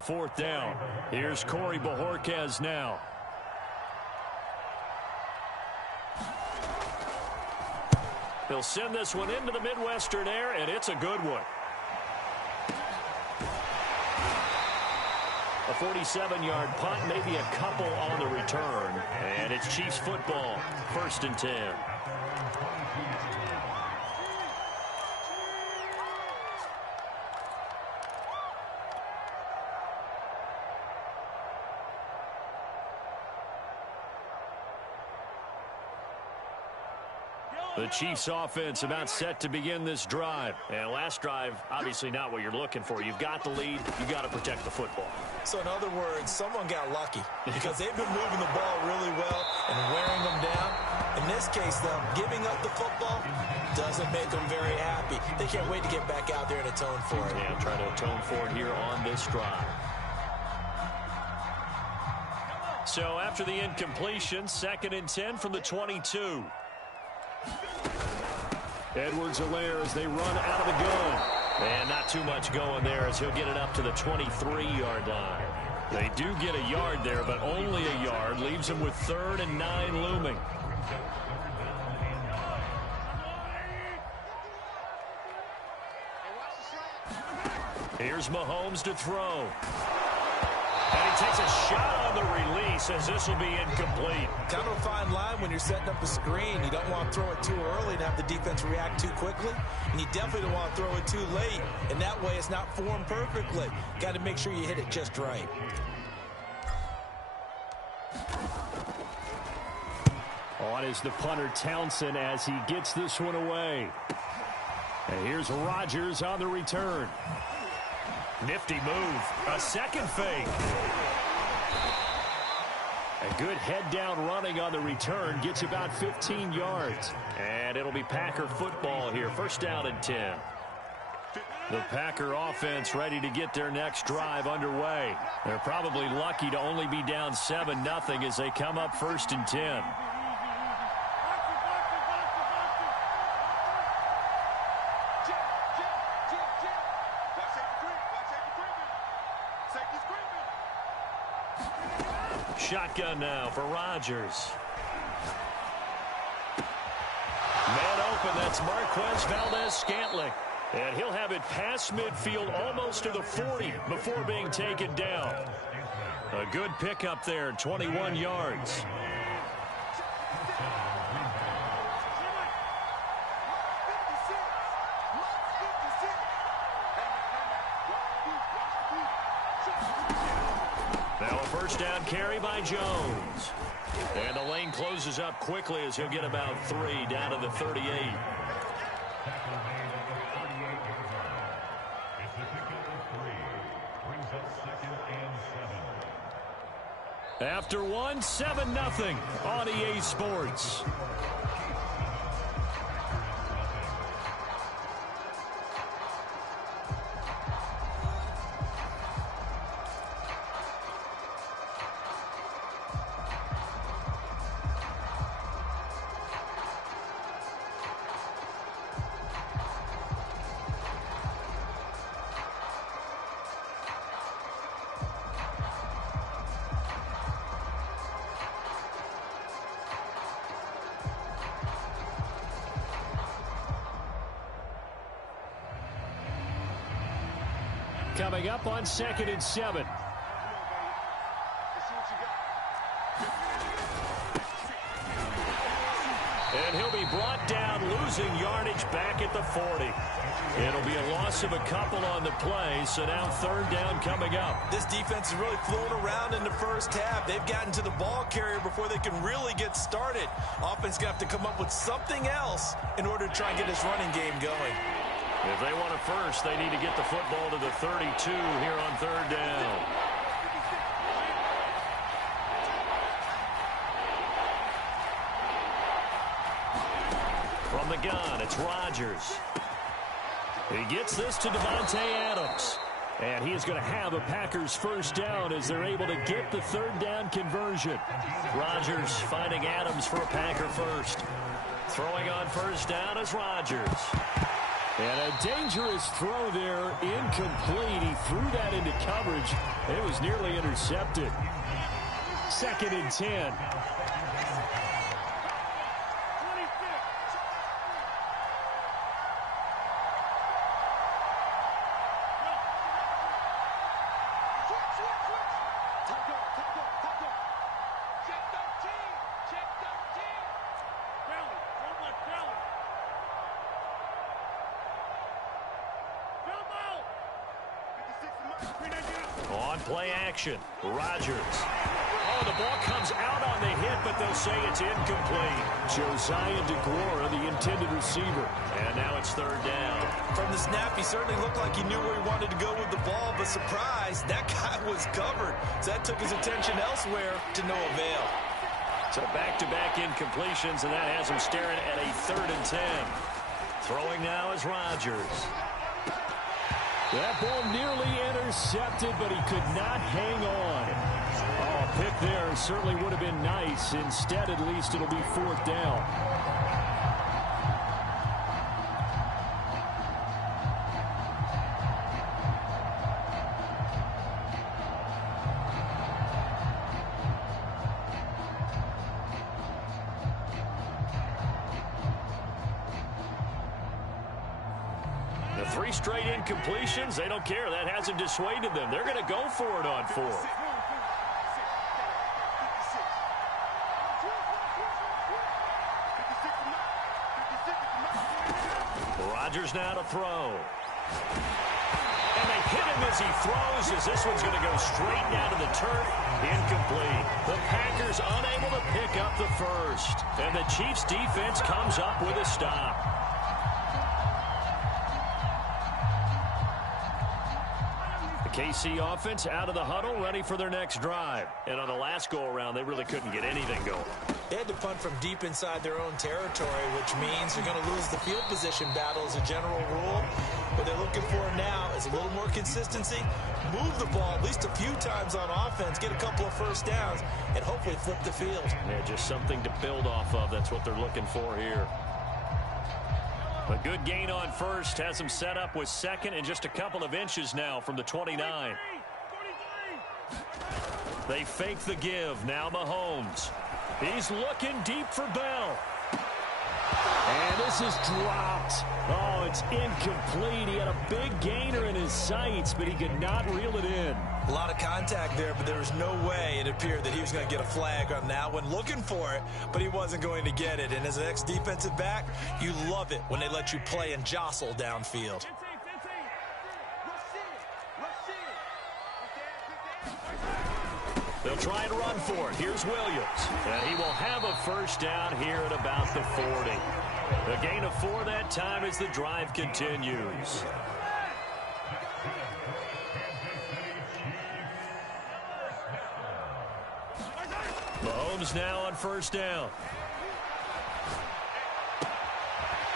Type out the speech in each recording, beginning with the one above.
Fourth down. Here's Corey Bojorquez now. He'll send this one into the Midwestern air, and it's a good one. A 47-yard punt, maybe a couple on the return. And it's Chiefs football, 1st and 10. The Chiefs offense about set to begin this drive. And last drive, obviously not what you're looking for. You've got the lead. You've got to protect the football. So in other words, someone got lucky because they've been moving the ball really well and wearing them down. In this case, though, giving up the football doesn't make them very happy. They can't wait to get back out there and atone for it. Yeah, try to atone for it here on this drive. So after the incompletion, 2nd and 10 from the 22. Edwards-Helaire as they run out of the gun. And not too much going there as he'll get it up to the 23-yard line. They do get a yard there, but only a yard. Leaves them with 3rd and 9 looming. Here's Mahomes to throw. And he takes a shot on the release as this will be incomplete. Kind of a fine line when you're setting up a screen. You don't want to throw it too early and have the defense react too quickly. And you definitely don't want to throw it too late. And that way it's not formed perfectly. Got to make sure you hit it just right. On is the punter Townsend as he gets this one away. And here's Rodgers on the return. Nifty move. A second fake. A good head-down running on the return. Gets about 15 yards. And it'll be Packer football here. 1st down and 10. The Packer offense ready to get their next drive underway. They're probably lucky to only be down 7-0 as they come up 1st and 10. Shotgun now for Rodgers. Man open, that's Marquez Valdes-Scantling. And he'll have it past midfield almost to the 40 before being taken down. A good pickup there, 21 yards. Now a 1st down carry by Jones. And the lane closes up quickly as he'll get about 3 down to the 38. After 1, 7-0 on EA Sports. Coming up on 2nd and 7. And he'll be brought down, losing yardage back at the 40. It'll be a loss of a couple on the play, so now 3rd down coming up. This defense is really flown around in the first half. They've gotten to the ball carrier before they can really get started. Offense going to have to come up with something else in order to try and get this running game going. If they want it first, they need to get the football to the 32 here on 3rd down. From the gun, it's Rodgers. He gets this to Davante Adams. And he is going to have a Packers 1st down as they're able to get the 3rd down conversion. Rodgers finding Adams for a Packer 1st. Throwing on 1st down is Rodgers. And a dangerous throw there, incomplete. He threw that into coverage. It was nearly intercepted. 2nd and 10. On play action, Rodgers. Oh, the ball comes out on the hit, but they'll say it's incomplete. Josiah DeGuara, the intended receiver. And now it's 3rd down. From the snap, he certainly looked like he knew where he wanted to go with the ball, but surprise, that guy was covered. So that took his attention elsewhere to no avail. So back-to-back incompletions, and that has him staring at a 3rd and 10. Throwing now is Rodgers. That ball nearly intercepted, but he could not hang on. Oh, a pick there certainly would have been nice. Instead, at least, it'll be 4th down. The 3 straight incompletions, they don't care. That hasn't dissuaded them. They're going to go for it on 4th. Rodgers now to throw. And they hit him as he throws, as this one's going to go straight down to the turf. Incomplete. The Packers unable to pick up the first. And the Chiefs defense comes up with a stop. KC offense out of the huddle, ready for their next drive. And on the last go-around, they really couldn't get anything going. They had to punt from deep inside their own territory, which means they're going to lose the field position battle as a general rule. What they're looking for now is a little more consistency, move the ball at least a few times on offense, get a couple of first downs, and hopefully flip the field. Yeah, just something to build off of. That's what they're looking for here. A good gain on first has him set up with 2nd and just a couple of inches now from the 29. They fake the give. Now Mahomes. He's looking deep for Bell. And this is dropped. Oh, it's incomplete. He had a big gainer in his sights, but he could not reel it in. A lot of contact there, but there was no way it appeared that he was going to get a flag on that one. Looking for it, but he wasn't going to get it. And as an ex-defensive back, you love it when they let you play and jostle downfield. They'll try and run for it. Here's Williams. And he will have a first down here at about the 40. A gain of 4 that time as the drive continues. Mahomes now on first down.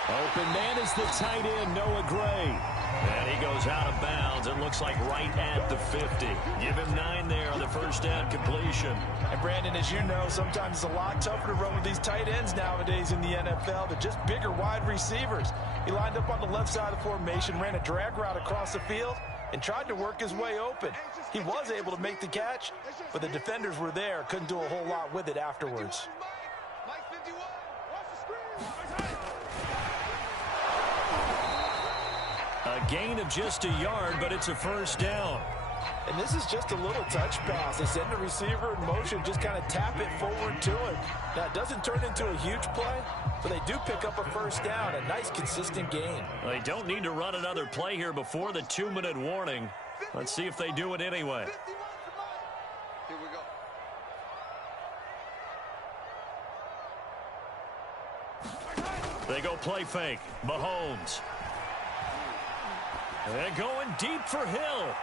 Open man is the tight end, Noah Gray. And he goes out of bounds. It looks like right at the 50. Give him 9 there on the first down completion. And Brandon, as you know, sometimes it's a lot tougher to run with these tight ends nowadays in the NFL. They're just bigger wide receivers. He lined up on the left side of the formation, ran a drag route across the field, and tried to work his way open. He was able to make the catch, but the defenders were there. Couldn't do a whole lot with it afterwards. A gain of just a yard, but it's a first down. And this is just a little touch pass. They send the receiver in motion, just kind of tap it forward to him. Now, it doesn't turn into a huge play, but they do pick up a first down. A nice, consistent gain. They don't need to run another play here before the 2-minute warning. Let's see if they do it anyway. Here we go. They go play fake. Mahomes. And going deep for Hill.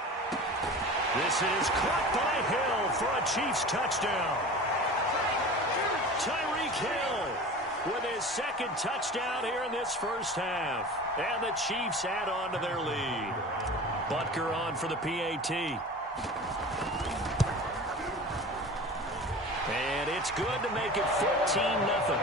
This is caught by Hill for a Chiefs touchdown. Tyreek Hill with his 2nd touchdown here in this first half. And the Chiefs add on to their lead. Butker on for the PAT. And it's good to make it 14-0.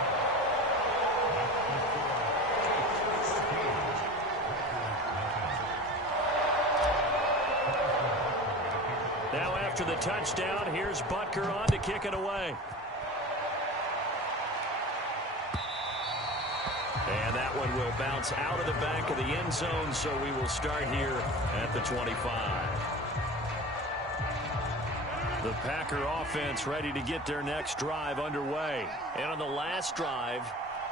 after the touchdown, here's Butker on to kick it away. And that one will bounce out of the back of the end zone, so we will start here at the 25. The Packer offense ready to get their next drive underway. And on the last drive,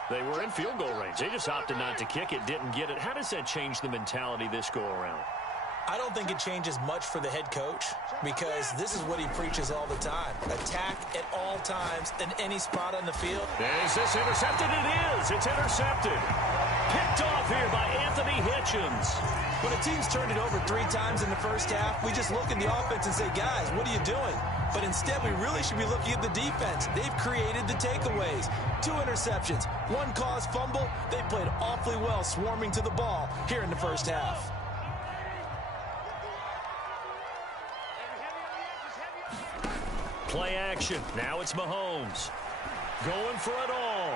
they were in field goal range. They just opted not to kick it, didn't get it. How does that change the mentality this go around? I don't think it changes much for the head coach because this is what he preaches all the time. Attack at all times in any spot on the field. Is this intercepted? It is. It's intercepted. Picked off here by Anthony Hitchens. When a team's turned it over 3 times in the first half, we just look at the offense and say, guys, what are you doing? But instead, we really should be looking at the defense. They've created the takeaways. 2 interceptions, 1 caused fumble. They played awfully well swarming to the ball here in the first half. Play action. Now it's Mahomes. Going for it all.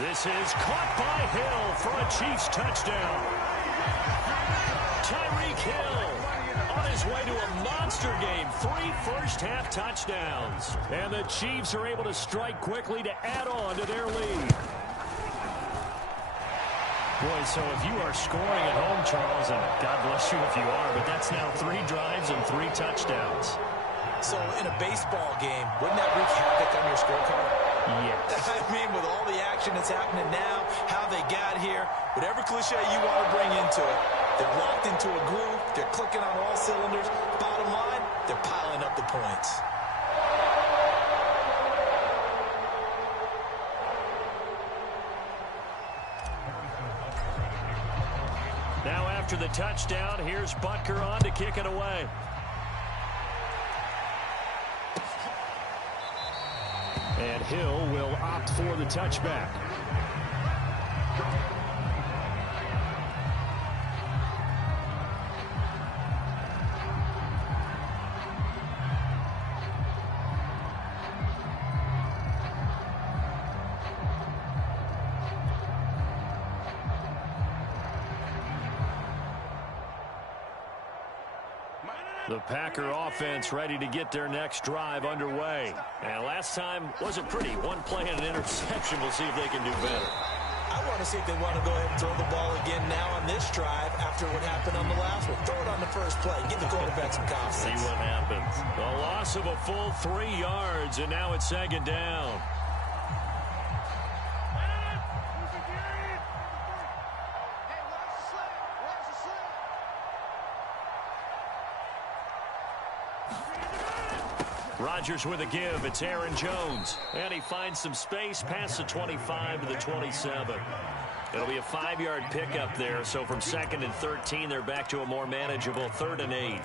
This is caught by Hill for a Chiefs touchdown. Tyreek Hill on his way to a monster game. 3 first-half touchdowns. And the Chiefs are able to strike quickly to add on to their lead. Boy, so if you are scoring at home, Charles, and God bless you if you are, but that's now 3 drives and 3 touchdowns. So in a baseball game, wouldn't that wreak havoc on your scorecard? Yes. I mean, with all the action that's happening now, how they got here, whatever cliche you want to bring into it, they're locked into a groove, they're clicking on all cylinders. Bottom line, they're piling up the points. Now after the touchdown, here's Butker on to kick it away. And Hill will opt for the touchback. The Packer offense ready to get their next drive underway. And last time wasn't pretty. 1 play and an interception. We'll see if they can do better. I want to see if they want to go ahead and throw the ball again now on this drive after what happened on the last one. Throw it on the first play. Give the quarterback some confidence. See what happens. A loss of a full 3 yards, and now it's 2nd down. Rodgers with a give. It's Aaron Jones. And he finds some space past the 25 to the 27. It'll be a 5-yard pickup there. So from 2nd and 13, they're back to a more manageable 3rd and 8.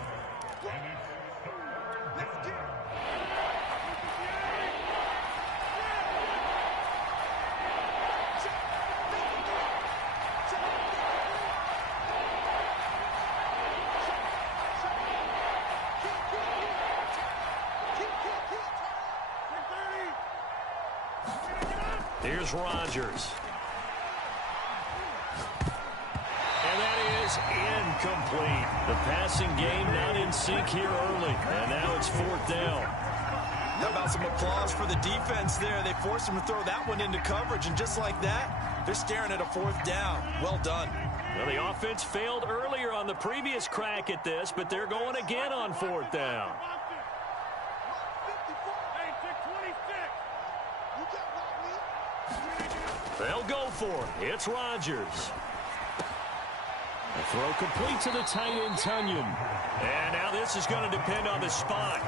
Here's Rodgers. And that is incomplete. The passing game not in sync here early. And now it's 4th down. How about some applause for the defense there? They forced him to throw that one into coverage, and just like that, they're staring at a 4th down. Well done. Well, the offense failed earlier on the previous crack at this, but they're going again on 4th down. They'll go for it. It's Rodgers. The throw complete to the tight end, Tunyon. And now this is going to depend on the spot.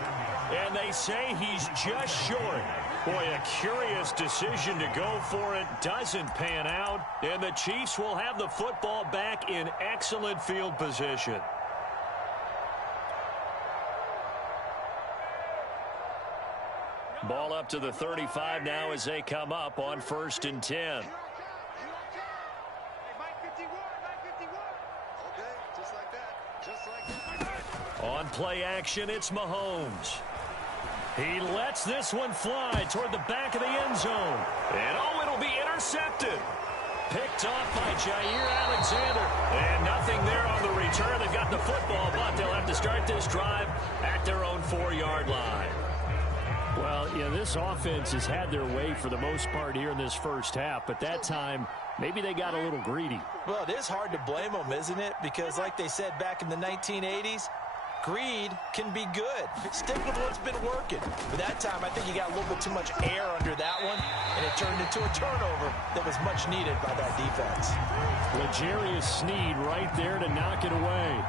And they say he's just short. Boy, a curious decision to go for it. Doesn't pan out. And the Chiefs will have the football back in excellent field position. Ball up to the 35 now as they come up on 1st and 10. On play action, it's Mahomes. He lets this one fly toward the back of the end zone. And oh, it'll be intercepted. Picked off by Jair Alexander. And nothing Nothing there on the return. They've got the football, but they'll have to start this drive at their own 4-yard line. Well, yeah, this offense has had their way for the most part here in this first half, but that time, maybe they got a little greedy. Well, it is hard to blame them, isn't it? Because like they said back in the 1980s, greed can be good. Stick with what's been working. But that time, I think you got a little bit too much air under that one, and it turned into a turnover that was much needed by that defense. L'Jarius Sneed right there to knock it away.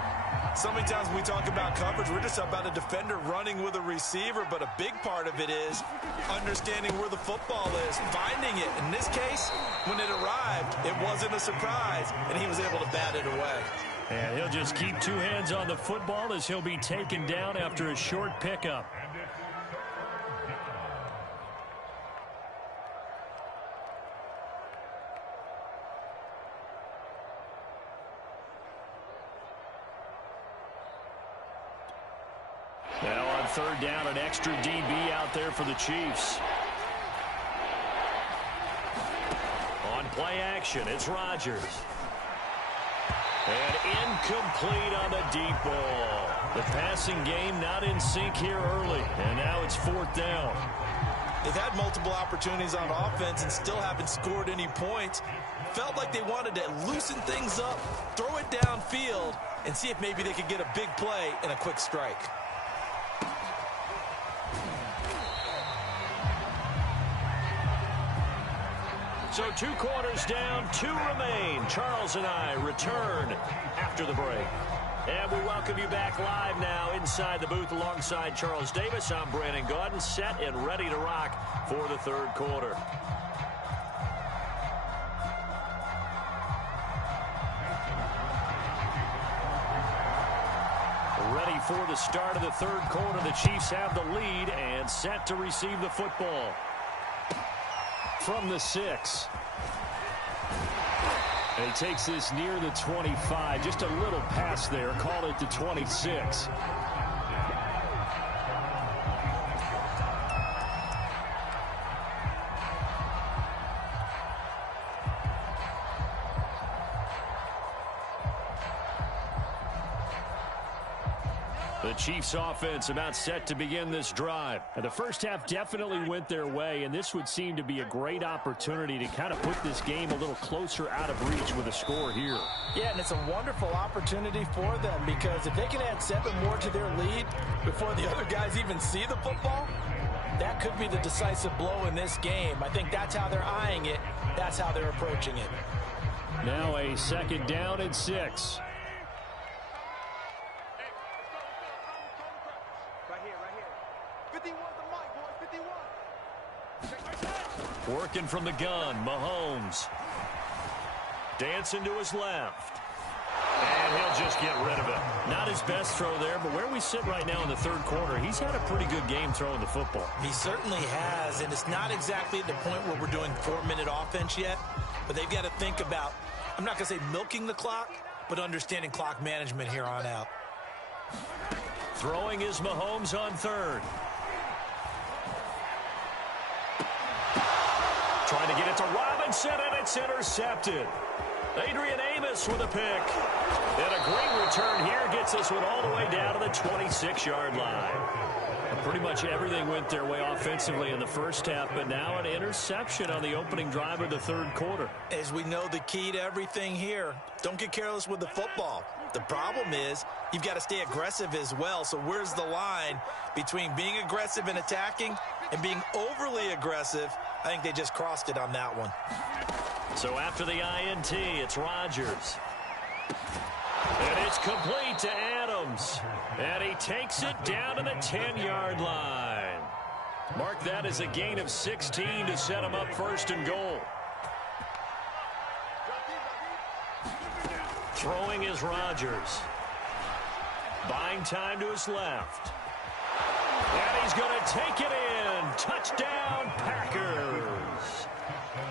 So many times when we talk about coverage, we're just about a defender running with a receiver, but a big part of it is understanding where the football is, finding it. In this case, when it arrived, it wasn't a surprise, and he was able to bat it away. And he'll just keep two hands on the football as he'll be taken down after a short pickup. Now on third down, an extra DB out there for the Chiefs. On play action, it's Rodgers. And incomplete on the deep ball. The passing game not in sync here early. And now it's fourth down. They've had multiple opportunities on offense and still haven't scored any points. Felt like they wanted to loosen things up, throw it downfield, and see if maybe they could get a big play and a quick strike. So 2 quarters down, 2 remain. Charles and I return after the break. And we welcome you back live now inside the booth alongside Charles Davis. I'm Brandon Gaudin, set and ready to rock for the third quarter. Ready for the start of the third quarter. The Chiefs have the lead and set to receive the football. From the 6. And he takes this near the 25. Just a little pass there. Call it the 26. The Chiefs offense about set to begin this drive. And the first half definitely went their way, and this would seem to be a great opportunity to kind of put this game a little closer out of reach with a score here. Yeah, and it's a wonderful opportunity for them because if they can add 7 more to their lead before the other guys even see the football, that could be the decisive blow in this game. I think that's how they're eyeing it. That's how they're approaching it. Now a second down and 6. Working from the gun, Mahomes. Dancing to his left. And he'll just get rid of it. Not his best throw there, but where we sit right now in the third quarter, he's had a pretty good game throwing the football. He certainly has, and it's not exactly at the point where we're doing 4-minute offense yet, but they've got to think about, I'm not going to say milking the clock, but understanding clock management here on out. Throwing is Mahomes on third. Trying to get it to Robinson, and it's intercepted. Adrian Amos with a pick. And a great return here gets this one all the way down to the 26-yard line. Pretty much everything went their way offensively in the first half, but now an interception on the opening drive of the third quarter. As we know, the key to everything here, don't get careless with the football. The problem is you've got to stay aggressive as well. So where's the line between being aggressive and attacking and being overly aggressive? I think they just crossed it on that one. So after the INT, it's Rodgers. And it's complete to Adams. And he takes it down to the 10-yard line. Mark that as a gain of 16 to set him up first and goal. Throwing is Rodgers. Buying time to his left. And he's going to take it in. Touchdown, Packers.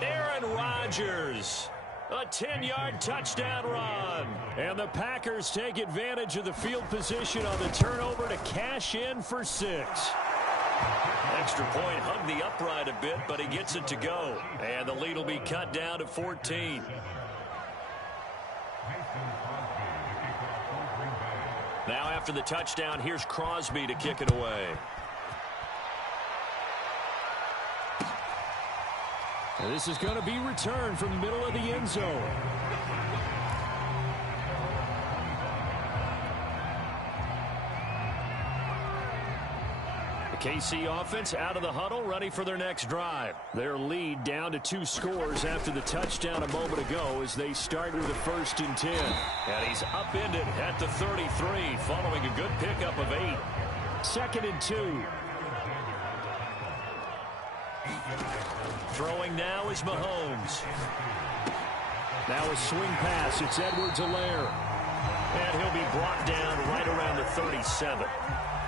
Aaron Rodgers. A 10-yard touchdown run. And the Packers take advantage of the field position on the turnover to cash in for 6. Extra point hugged the upright a bit, but he gets it to go. And the lead will be cut down to 14. Now after the touchdown, here's Crosby to kick it away. And this is going to be returned from the middle of the end zone. The KC offense out of the huddle, ready for their next drive. Their lead down to 2 scores after the touchdown a moment ago as they start with a 1st and 10. And he's upended at the 33 following a good pickup of 8. 2nd and 2. Throwing now is Mahomes. Now a swing pass. It's Edwards-Helaire. And he'll be brought down right around the 37.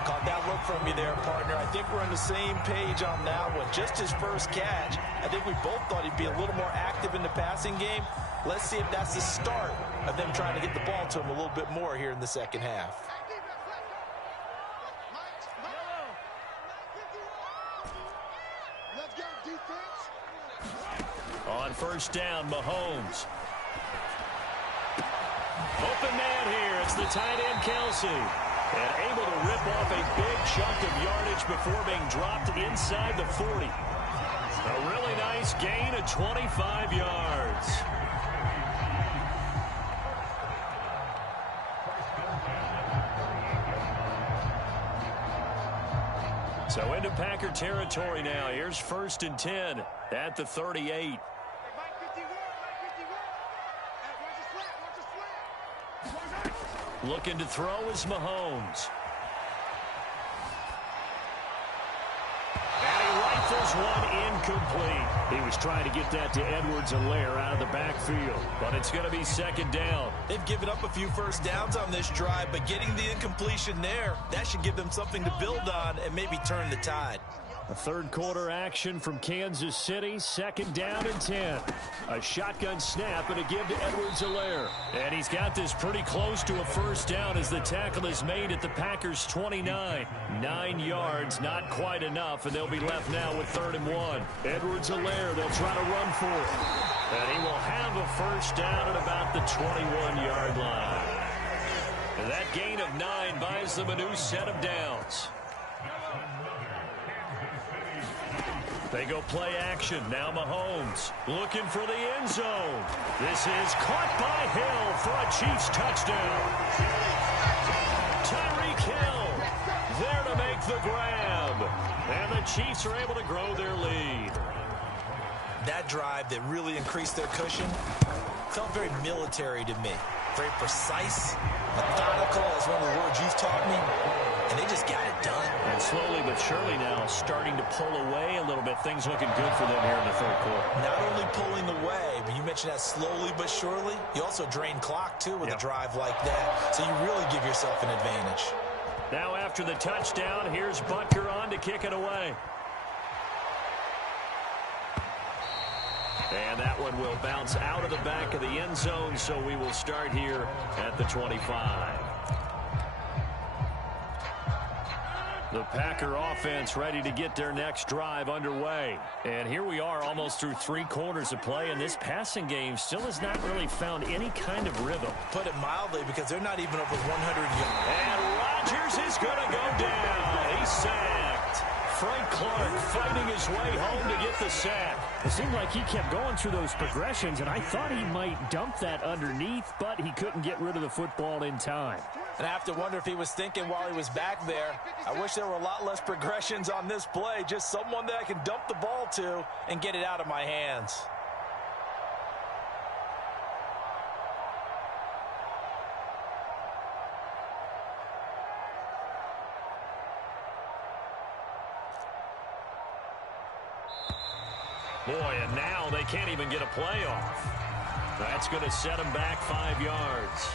Caught that look from you there, partner. I think we're on the same page on that one. Just his first catch. I think we both thought he'd be a little more active in the passing game. Let's see if that's the start of them trying to get the ball to him a little bit more here in the second half. On 1st down, Mahomes. Open man here. It's the tight end, Kelsey. And able to rip off a big chunk of yardage before being dropped inside the 40. A really nice gain of 25 yards. So into Packer territory now. Here's 1st and 10 at the 38. Looking to throw is Mahomes. And he rifles one incomplete. He was trying to get that to Edwards-Helaire out of the backfield, but it's going to be 2nd down. They've given up a few first downs on this drive, but getting the incompletion there, that should give them something to build on and maybe turn the tide. A 3rd quarter action from Kansas City. 2nd down and 10. A shotgun snap and a give to Edwards-Helaire. And he's got this pretty close to a 1st down as the tackle is made at the Packers' 29. 9 yards, not quite enough, and they'll be left now with 3rd and 1. Edwards-Helaire, they'll try to run for it. And he will have a 1st down at about the 21-yard line. And that gain of 9 buys them a new set of downs. They go play action. Now Mahomes looking for the end zone. This is caught by Hill for a Chiefs touchdown. Tyreek Hill there to make the grab. And the Chiefs are able to grow their lead. That drive that really increased their cushion felt very military to me. Very precise, methodical, as one of the words you've taught me. And they just got it done. And slowly but surely now starting to pull away a little bit. Things looking good for them here in the 3rd quarter. Not only pulling away, but you mentioned that slowly but surely. You also drain clock, too, with a drive like that. So you really give yourself an advantage. Now after the touchdown, here's Butker on to kick it away. And that one will bounce out of the back of the end zone, so we will start here at the 25. The Packer offense ready to get their next drive underway. And here we are almost through 3 quarters of play, and this passing game still has not really found any kind of rhythm. Put it mildly, because they're not even over 100 yards. And Rodgers is going to go down. He's sacked. Frank Clark fighting his way home to get the sack. It seemed like he kept going through those progressions, and I thought he might dump that underneath, but he couldn't get rid of the football in time. And I have to wonder if he was thinking while he was back there, I wish there were a lot less progressions on this play, just someone that I can dump the ball to and get it out of my hands. Boy, and now they can't even get a play off. That's going to set them back 5 yards.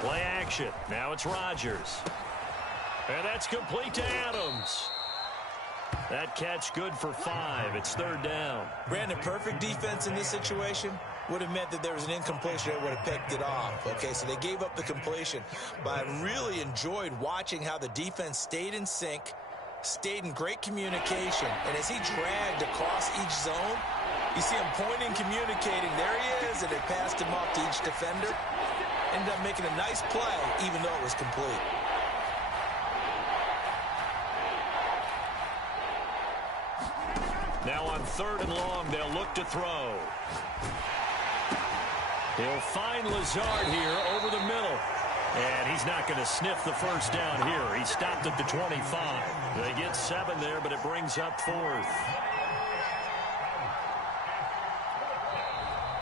Play action. Now it's Rodgers. And that's complete to Adams. That catch good for 5. It's 3rd down. Brandon, perfect defense in this situation would have meant that there was an incompletion that would have picked it off. Okay, so they gave up the completion. But I really enjoyed watching how the defense stayed in sync, stayed in great communication. And as he dragged across each zone, you see him pointing, communicating. There he is, and it passed him off to each defender. Ended up making a nice play, even though it was complete. Now on 3rd and long, they'll look to throw. He'll find Lazard here over the middle. And he's not going to sniff the first down here. He stopped at the 25. They get 7 there, but it brings up 4th.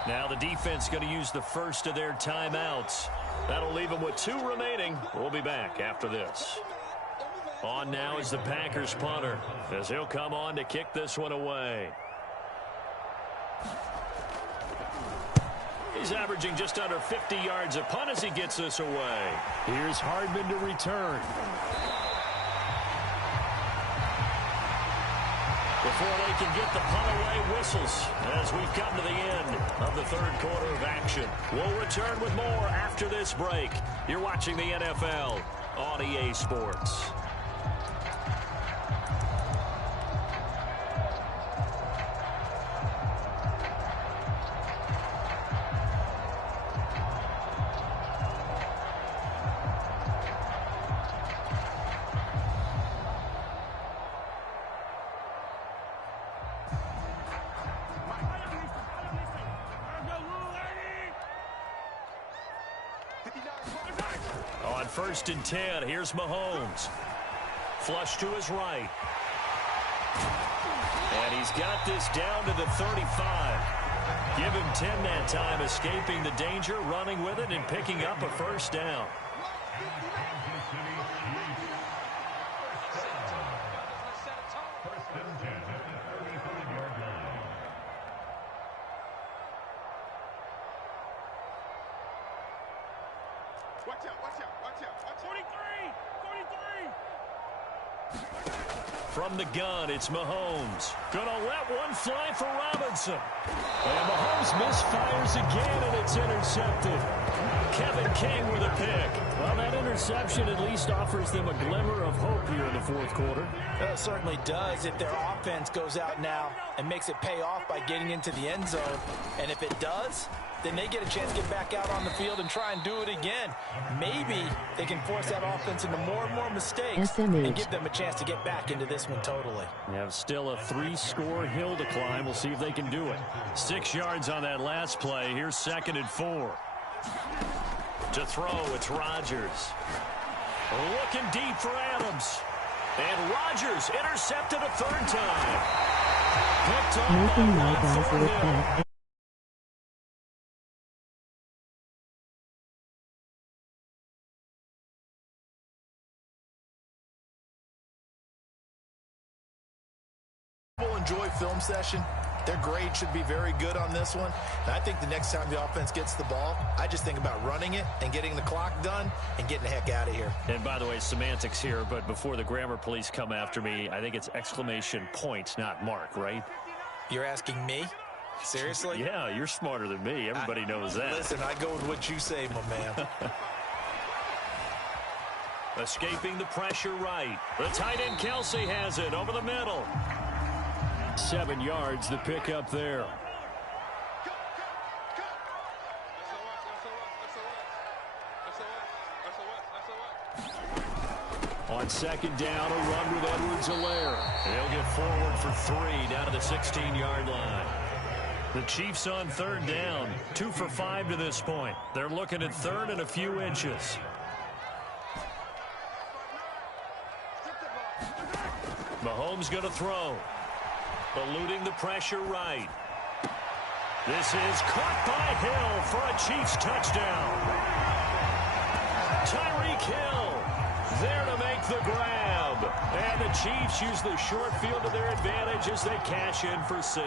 Now the defense going to use the first of their timeouts. That'll leave them with 2 remaining. We'll be back after this. On now is the Packers punter, as he'll come on to kick this one away. He's averaging just under 50 yards a punt as he gets this away. Here's Hardman to return. Before they can get the punt away, whistles as we've come to the end of the 3rd quarter of action. We'll return with more after this break. You're watching the NFL on EA Sports. On 1st and 10, here's Mahomes. Flush to his right. And he's got this down to the 35. Give him 10 that time, escaping the danger, running with it, and picking up a 1st down. From the gun, it's Mahomes. Gonna let one fly for Robinson. And Mahomes misfires again, and it's intercepted. Kevin King with a pick. Well, that interception at least offers them a glimmer of hope here in the 4th quarter. It certainly does if their offense goes out now and makes it pay off by getting into the end zone. And if it does, then they get a chance to get back out on the field and try and do it again. Maybe they can force that offense into more and more mistakes and give them a chance to get back into this one totally. They have still a 3-score hill to climb. We'll see if they can do it. 6 yards on that last play. Here's 2nd and 4. To throw, it's Rodgers. Looking deep for Adams. And Rodgers intercepted a 3rd time. Picked off by Hill. Enjoy film session. Their grade should be very good on this one. And I think the next time the offense gets the ball, I just think about running it and getting the clock done and getting the heck out of here. And by the way, semantics here, but before the grammar police come after me, I think it's exclamation point, not mark, right? You're asking me? Seriously? Yeah, you're smarter than me. Everybody knows that. Listen, I go with what you say, my man. Escaping the pressure right. The tight end Kelsey has it over the middle. 7 yards, the pickup there. On 2nd down, a run with Edwards-Helaire. They'll get forward for 3 down to the 16-yard line. The Chiefs on 3rd down, 2 for 5 to this point. They're looking at 3rd and a few inches. Mahomes going to throw. Eluding the pressure right. This is caught by Hill for a Chiefs touchdown. Tyreek Hill there to make the grab. And the Chiefs use the short field to their advantage as they cash in for 6.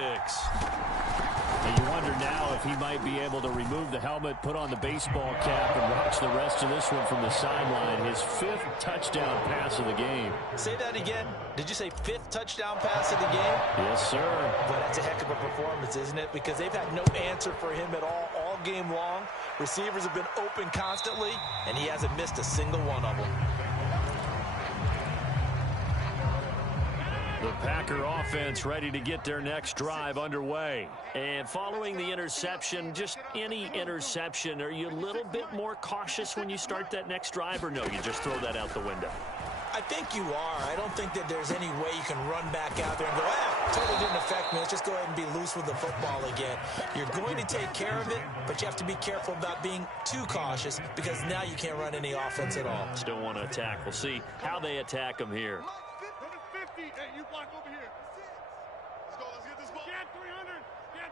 And you wonder now if he might be able to remove the helmet, put on the baseball cap, and watch the rest of this one from the sideline. His 5th touchdown pass of the game. Say that again. Did you say 5th touchdown pass of the game? Yes, sir. But that's a heck of a performance, isn't it? Because they've had no answer for him at all game long. Receivers have been open constantly, and he hasn't missed a single one of them. The Packer offense ready to get their next drive underway. And following the interception, just any interception, are you a little bit more cautious when you start that next drive, or no, you just throw that out the window? I think you are. I don't think that there's any way you can run back out there and go, totally didn't affect me. Let's just go ahead and be loose with the football again. You're going to take care of it, but you have to be careful about being too cautious because now you can't run any offense at all. Still want to attack. We'll see how they attack them here. Hey, you block over here. Let's go. Let's get this ball. Get 300. Get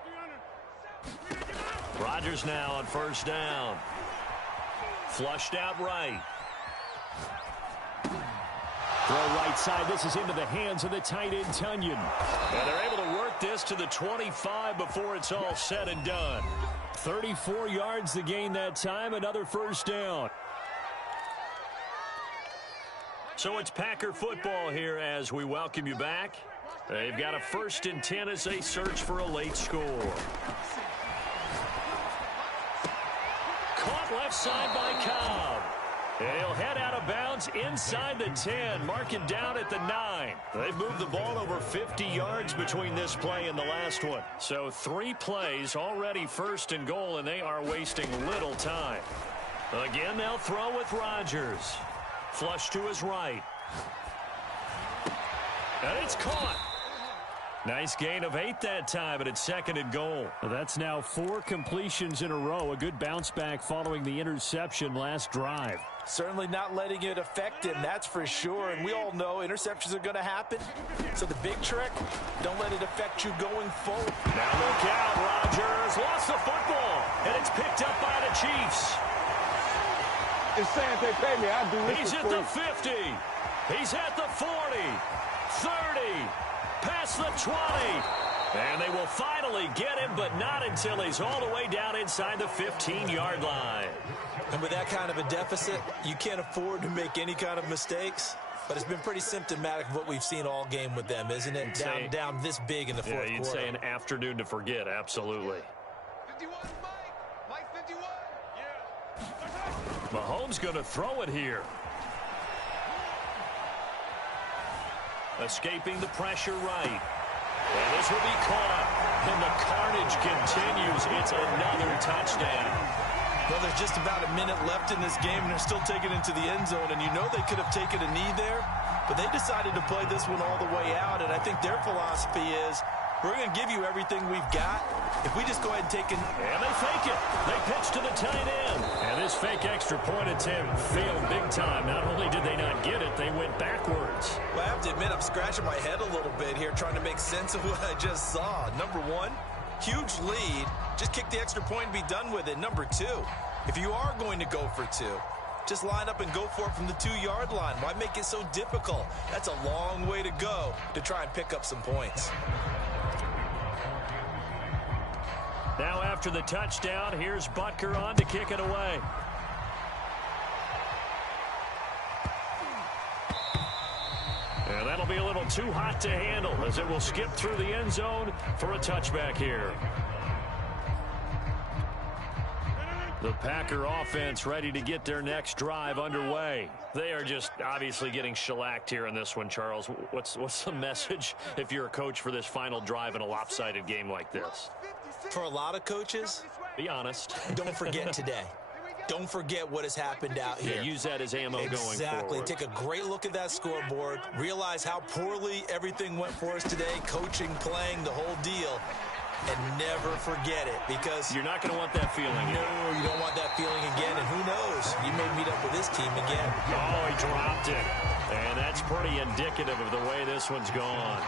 300. Rodgers now on first down. Flushed out right. Throw right side. This is into the hands of the tight end, Tunyon. And they're able to work this to the 25 before it's all said and done. 34 yards to gain that time. Another first down. So it's Packer football here as we welcome you back. They've got a 1st and 10 as they search for a late score. Caught left side by Cobb. He'll head out of bounds inside the 10, marking down at the 9. They've moved the ball over 50 yards between this play and the last one. So 3 plays, already 1st and goal, and they are wasting little time. Again, they'll throw with Rodgers. Flush to his right. And it's caught. Nice gain of 8 that time, and it's 2nd and goal. That's now 4 completions in a row. A good bounce back following the interception last drive. Certainly not letting it affect him, that's for sure. And we all know interceptions are going to happen. So the big trick, don't let it affect you going forward. Now look out, Rodgers lost the football, and it's picked up by the Chiefs. It's saying they pay me. I do this. He's at the 50. He's at the 40. 30. Past the 20. And they will finally get him, but not until he's all the way down inside the 15-yard line. And with that kind of a deficit, you can't afford to make any kind of mistakes. But it's been pretty symptomatic of what we've seen all game with them, isn't it? Down this big in the fourth quarter. You'd say an afternoon to forget, absolutely. 51, Mike 51. Yeah. Mahomes going to throw it here. Escaping the pressure right. And this will be caught. And the carnage continues. It's another touchdown. Well, there's just about a minute left in this game, and they're still taking it into the end zone. And you know they could have taken a knee there, but they decided to play this one all the way out. And I think their philosophy is, we're going to give you everything we've got. If we just go ahead and take it. And they fake it. They pitch to the tight end. And this fake extra point attempt failed big time. Not only did they not get it, they went backwards. Well, I have to admit, I'm scratching my head a little bit here trying to make sense of what I just saw. Number one, huge lead. Just kick the extra point and be done with it. Number two, if you are going to go for 2, just line up and go for it from the 2-yard line. Why make it so difficult? That's a long way to go to try and pick up some points. Now after the touchdown, here's Butker on to kick it away. And that'll be a little too hot to handle as it will skip through the end zone for a touchback here. The Packer offense ready to get their next drive underway. They are just obviously getting shellacked here in this one, Charles. What's the message if you're a coach for this final drive in a lopsided game like this? For a lot of coaches, be honest. Don't forget today. Don't forget what has happened out here. Yeah, use that as ammo going forward. Exactly. Take a great look at that scoreboard. Realize how poorly everything went for us today. Coaching, playing, the whole deal. And never forget it, because you're not going to want that feeling again. No, you don't want that feeling again. And who knows? You may meet up with this team again. Oh, he dropped it. And that's pretty indicative of the way this one's gone.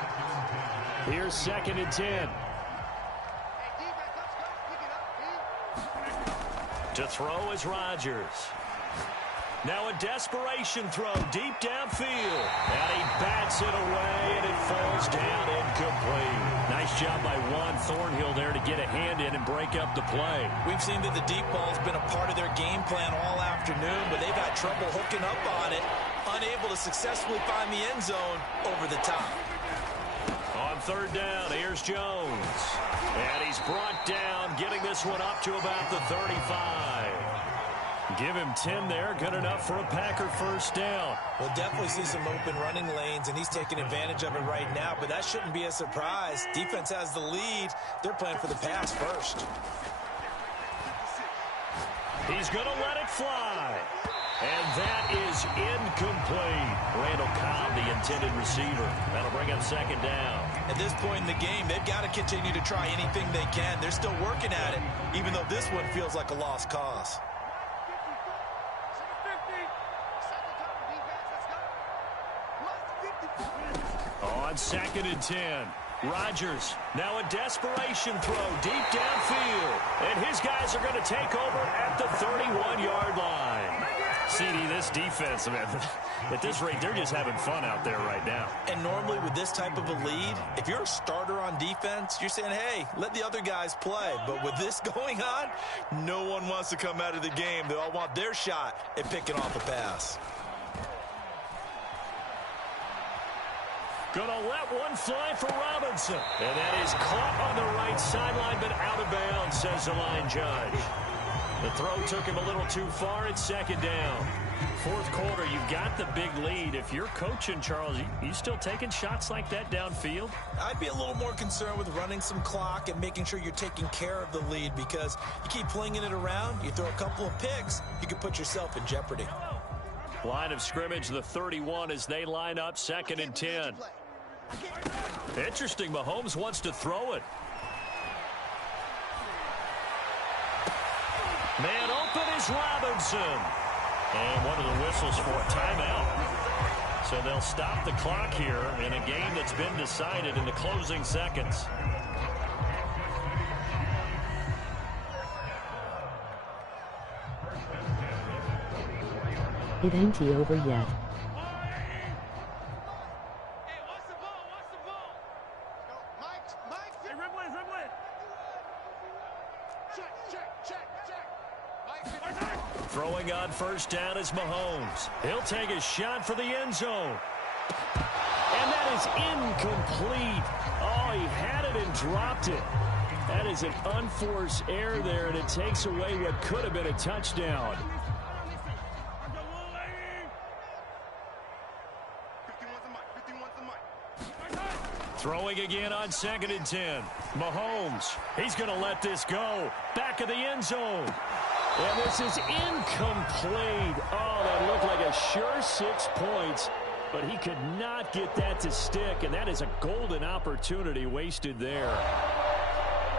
Here's 2nd and 10. To throw is Rodgers. Now a desperation throw deep downfield. And he Hits it away, and it falls down incomplete. Nice job by Juan Thornhill there to get a hand in and break up the play. We've seen that the deep ball's been a part of their game plan all afternoon, but they've had trouble hooking up on it, unable to successfully find the end zone over the top. On third down, here's Jones. And he's brought down, getting this one up to about the 35. Give him 10 there, good enough for a Packer first down. We'll definitely see some open running lanes, and he's taking advantage of it right now, but that shouldn't be a surprise. Defense has the lead. They're playing for the pass first. He's going to let it fly. And that is incomplete. Randall Cobb, the intended receiver. That'll bring up second down. At this point in the game, they've got to continue to try anything they can. They're still working at it, even though this one feels like a lost cause. On second and 10. Rodgers, now a desperation throw deep downfield. And his guys are going to take over at the 31-yard line. CD, this defense, man, at this rate, they're just having fun out there right now. And normally with this type of a lead, if you're a starter on defense, you're saying, hey, let the other guys play. But with this going on, no one wants to come out of the game. They all want their shot at picking off a pass. Gonna let one fly for Robinson. And that is caught on the right sideline, but out of bounds, says the line judge. The throw took him a little too far at second down. Fourth quarter, you've got the big lead. If you're coaching, Charles, you still taking shots like that downfield? I'd be a little more concerned with running some clock and making sure you're taking care of the lead, because you keep flinging it around, you throw a couple of picks, you can put yourself in jeopardy. Line of scrimmage, the 31 as they line up, second and 10. Interesting, Mahomes wants to throw it. Man open is Robinson. And one of the whistles for a timeout. So they'll stop the clock here in a game that's been decided in the closing seconds. It ain't over yet. Throwing on first down is Mahomes. He'll take a shot for the end zone. And that is incomplete. Oh, he had it and dropped it. That is an unforced error there, and it takes away what could have been a touchdown. Throwing again on second and 10. Mahomes, he's going to let this go. Back of the end zone. And this is incomplete. Oh, that looked like a sure 6 points, but he could not get that to stick, and that is a golden opportunity wasted there.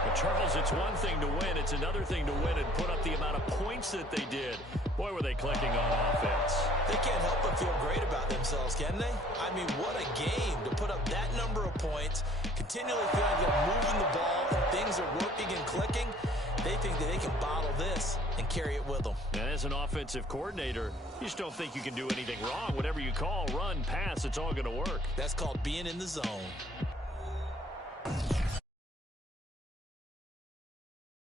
But Charles, it's one thing to win. It's another thing to win and put up the amount of points that they did. Boy, were they clicking on offense. They can't help but feel great about themselves, can they? I mean, what a game to put up that number of points, continually feel like they're moving the ball, and things are working and clicking. They think that they can bottle this and carry it with them. And as an offensive coordinator, you just don't think you can do anything wrong. Whatever you call, run, pass, it's all going to work. That's called being in the zone.